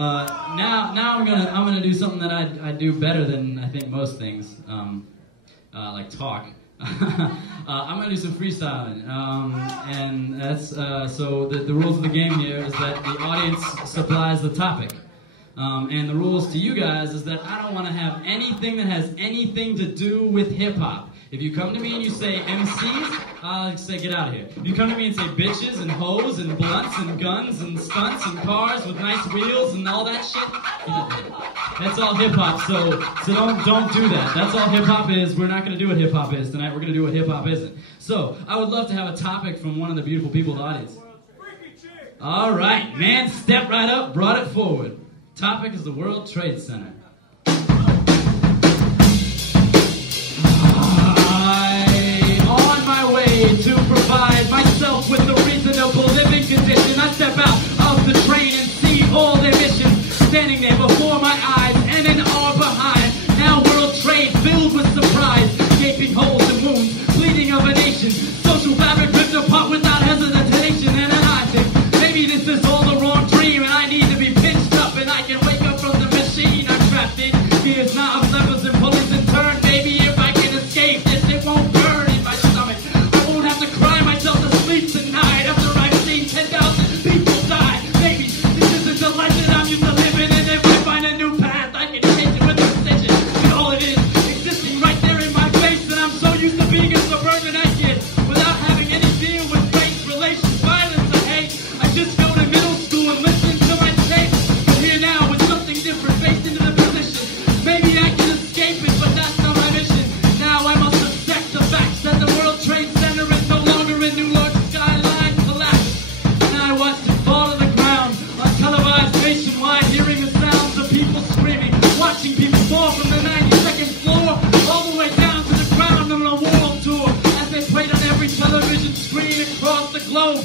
Now I'm gonna do something that I do better than I think most things, like talk. I'm gonna do some freestyling, and that's so the rules of the game here is that the audience supplies the topic, and the rules to you guys is that I don't want to have anything that has anything to do with hip hop. If you come to me and you say MCs, I'll say get out of here. If you come to me and say bitches and hoes and blunts and guns and stunts and cars with nice wheels and all that shit, that's all hip hop. So don't do that. That's all hip hop is. We're not going to do what hip hop is tonight. We're going to do what hip hop isn't. So I would love to have a topic from one of the beautiful people in the audience. All right, man, step right up, brought it forward. Topic is the World Trade Center. To provide myself with a reasonable living condition, I step out of the train and see all their missions standing there before my eyes and an hour behind. Now world trade filled with surprise, gaping holes and wounds, bleeding of a nation, social fabric ripped apart without hesitation. And then I think maybe this is all the wrong dream, and I need to be pinched up and I can wake up from the machine I'm trapped in. Fears not of levers and pulleys and turn, baby. If I can escape this, it won't burn in my stomach. Tonight, after I've seen 10,000 people die, maybe this isn't the life that I'm used to living. And if I find a new path, I can change it with precision. And all it is, existing right there in my face. And I'm so used to being a suburbanite kid without having any deal with race, relations, violence, or hate. I just go to middle school and listen to my tape. But here now with something different, faced into the position. Maybe I can escape it, but that's not my mission. Now I must accept the facts that the World Trade Center is no longer in New York. Hearing the sounds of people screaming, watching people fall from the 92nd floor all the way down to the ground on a world tour as they played on every television screen across the globe.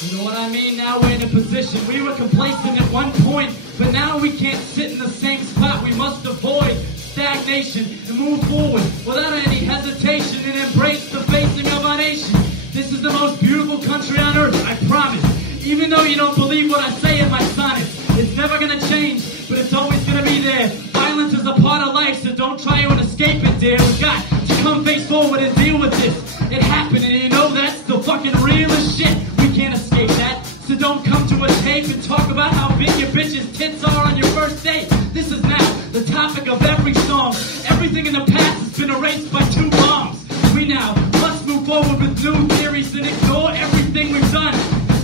You know what I mean? Now we're in a position. We were complacent at one point, but now we can't sit in the same spot. We must avoid stagnation and move forward without any hesitation and embrace the facing of our nation. This is the most beautiful country on earth, I promise. Even though you don't believe what I say in my sonnets, it's never gonna change, but it's always gonna be there. Violence is a part of life, so don't try to escape it, dear. We've got to come face forward and deal with this. It happened, and you know that's the fucking realest shit. We can't escape that, so don't come to a tape and talk about how big your bitch's tits are on your first date. This is now the topic of every song. Everything in the past has been erased by 2 bombs. We now must move forward with new theories and ignore everything we've done.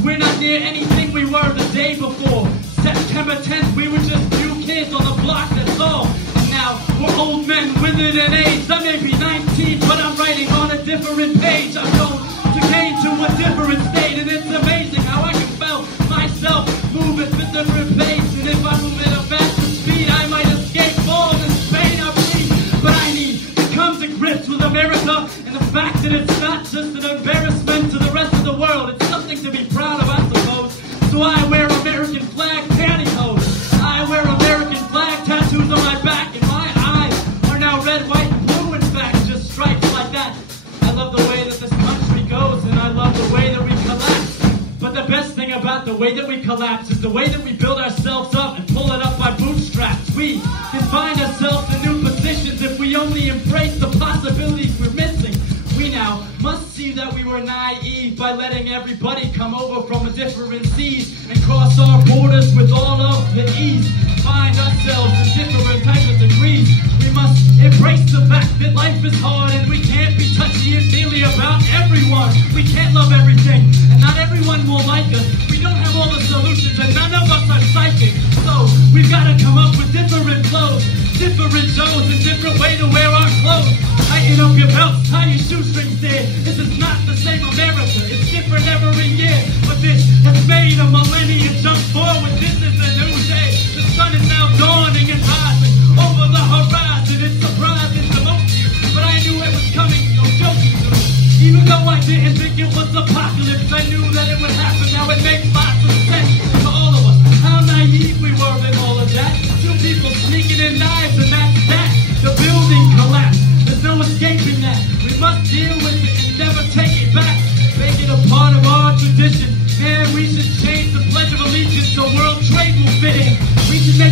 We're not near anything we were the day before. September 10th, we were just few kids on the block, that's all. And now we're old men, withered and aged. I may be 19, but I'm writing on a different page. I'm going to gain to a different state, and it's amazing how I can feel myself move at a different pace. And if I move at a faster speed, I might escape more than Spain or free. But I need to come to grips with America and the fact that it's not just an embarrassment to the rest of the world. It's something to be proud of, I suppose. So I wear American flag pantyhose. I wear American flag tattoos on my back, and my eyes are now red, white, and blue. In fact, just stripes like that. I love the way that this country goes, and I love the way that we collapse. But the best thing about the way that we collapse is the way that we build ourselves up and pull it up by bootstraps. We can find ourselves in new positions if we only embrace the possibilities we're missing. We now must see that we were naive by letting everybody come over from the different seas and cross our borders with all of the ease. Find ourselves in different types of degrees. We must embrace the fact that life is hard and we can't be touchy and feely about everyone. We can't love everything and not everyone will like us. We don't have all the solutions and none of us are psychic. So we've got to come up with different flows, different shows, and different way to wear our clothes. Tighten up your belts, tie your shoestrings there. This is not the same America, it's different every year. But this has made a millennium jump forward. This is a new day. The sun is now dawning and rising over the horizon. It's surprising to most of you, but I knew it was coming, no joking to me. Even though I didn't think it was apocalypse, I knew that it would happen. Now it makes lots of sense to all of us. How naive we were in all of that. 2 people sneaking in knives and that's that. The building collapsed. There's no escaping that. We must deal with it and never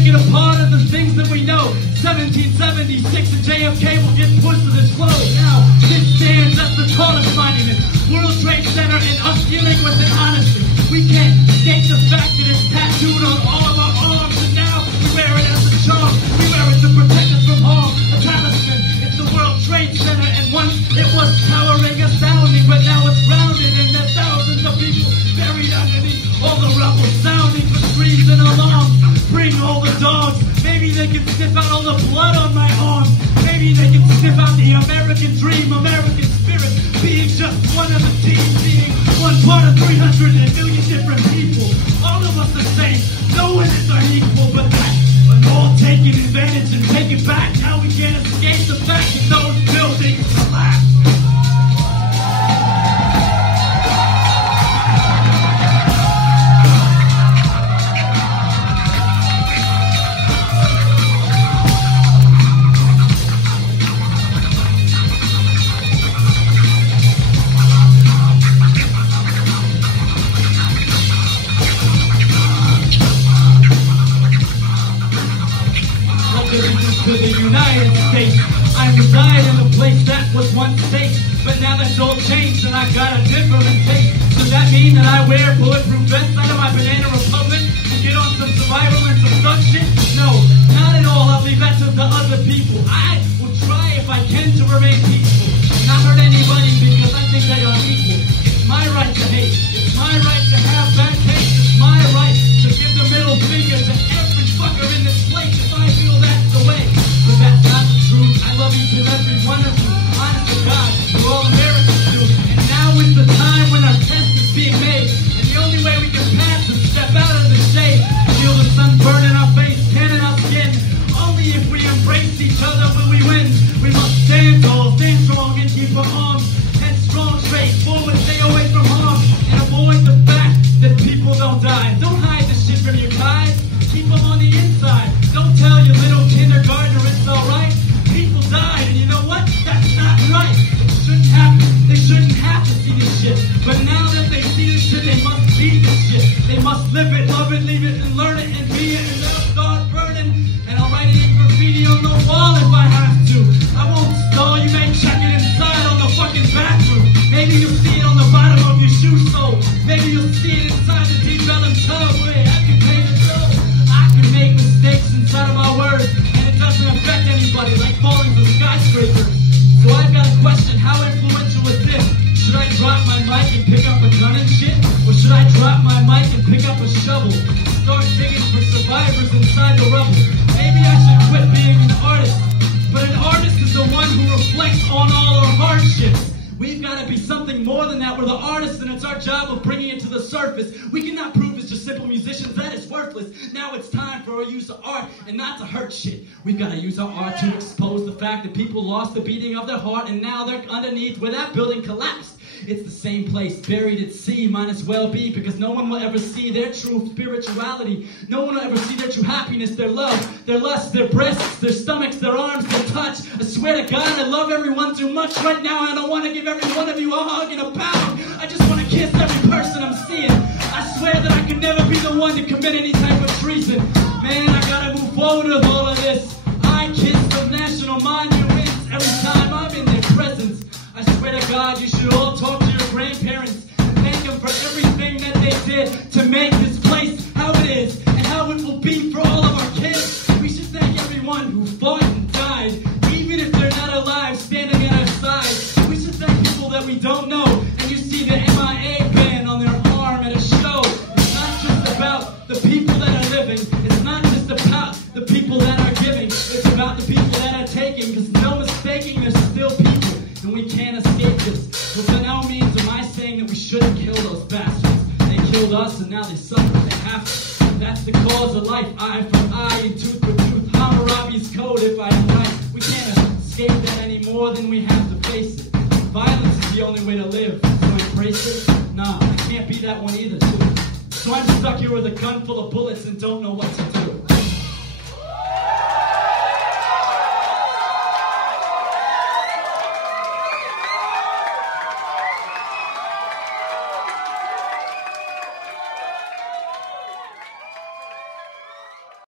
it apart of the things that we know. 1776 and JFK will get pushed to this flow. Now, this stands as the tallest monument. World Trade Center and us dealing with it honestly. We can't state the fact that it's tattooed on all of our arms, and now we wear it as a charm. We wear it to protect us from harm. A talisman, it's the World Trade Center, and once it was towering, astounding, but now it's rounded, and there's thousands of people buried underneath all the rubble, sounding for screams and alarms. Bring all the dogs. Maybe they can sniff out all the blood on my arm. Maybe they can sniff out the American dream, American spirit, being just one of the teams, being one part of 300 million different people. All of us the same. No one is unequal, but that we're all taking advantage and taking back. Now we can't escape the fact that those buildings collapse. To the United States, I reside in a place that was once safe, but now that's all changed and I got a different taste. Does that mean that I wear bulletproof vests out of my banana republic and get on some survival and some stunt shit? No, not at all. I'll leave that to the other people. I will try if I can to remain peaceful, not hurt anybody because I think they are equal. It's my right to hate. It's my right to have bad taste. It's my right to give the middle finger to every fucker in this place if I feel that's the way. But that's not the truth. I love each and every one of you. Honest to God, we're all Americans too. And now is the time when our test is being made. And the only way we can pass is step out of the shade. Feel the sun burn in our face, tan in our skin. Only if we embrace each other will we win. We must stand tall, stand strong, and keep our arms headstrong, straight forward, stay away from harm, and avoid the fact that people don't die. Don't hide the shit from your guys. Keep them on the inside. Don't tell your little kindergartner it's alright. People died, and you know what? That's not right. It shouldn't happen. They shouldn't have to see this shit. But now that they see this shit, they must be this shit. They must live it, love it, leave it, and learn it, and be it, and they'll start burning. And I'll write it in graffiti on the wall if I have to. I won't stall. You may check it inside on the fucking bathroom. Maybe you'll see it on the bottom of your shoe sole. Maybe you'll see it inside the deep vellum tub where I can pay the bill. I can make mistakes inside of my words, and it doesn't affect anybody like falling from skyscrapers. So I've got a question, how influential is this? Should I drop my mic and pick up a gun and shit? Or should I drop my mic and pick up a shovel and start digging for survivors inside the rubble? Maybe I should quit being an artist. But an artist is the one who reflects on all our hardships. We've got to be something more than that. We're the artists, and it's our job of bringing it to the surface. We cannot prove it's just simple musicians. That is worthless. Now it's time for our use of art and not to hurt shit. We've got to use our art to expose the fact that people lost the beating of their heart, and now they're underneath where that building collapsed. It's the same place, buried at sea, might as well be, because no one will ever see their true spirituality. No one will ever see their true happiness, their love, their lust, their breasts, their stomachs, their arms, their touch. I swear to God, I love everyone too much right now. I don't want to give every one of you a hug and a pound. I just want to kiss every person I'm seeing. I swear that I could never be the one to commit any type of treason. Man, I gotta move forward with all of this. I kiss the national monuments every time I'm in their presence. I swear to God, you should all talk to your grandparents and thank them for everything that they did to make this place how it is and how it will be for all of our kids. We should thank everyone who fought and died, even if they're not alive, standing at our side. We should thank people that we don't know, and you see the MIA band on their arm at a show. It's not just about the people that are living. It's not just about the people that are giving. It's about the people that are taking, because no mistaking, there's still people. And we can't escape this. But by no means am I saying that we shouldn't kill those bastards. They killed us and now they suffer. They have to. That's the cause of life. Eye for eye and tooth for tooth. Hammurabi's code if I am right. We can't escape that any more than we have to face it. Violence is the only way to live. So embrace it? Nah, I can't be that one either too. So I'm stuck here with a gun full of bullets and don't know what to do.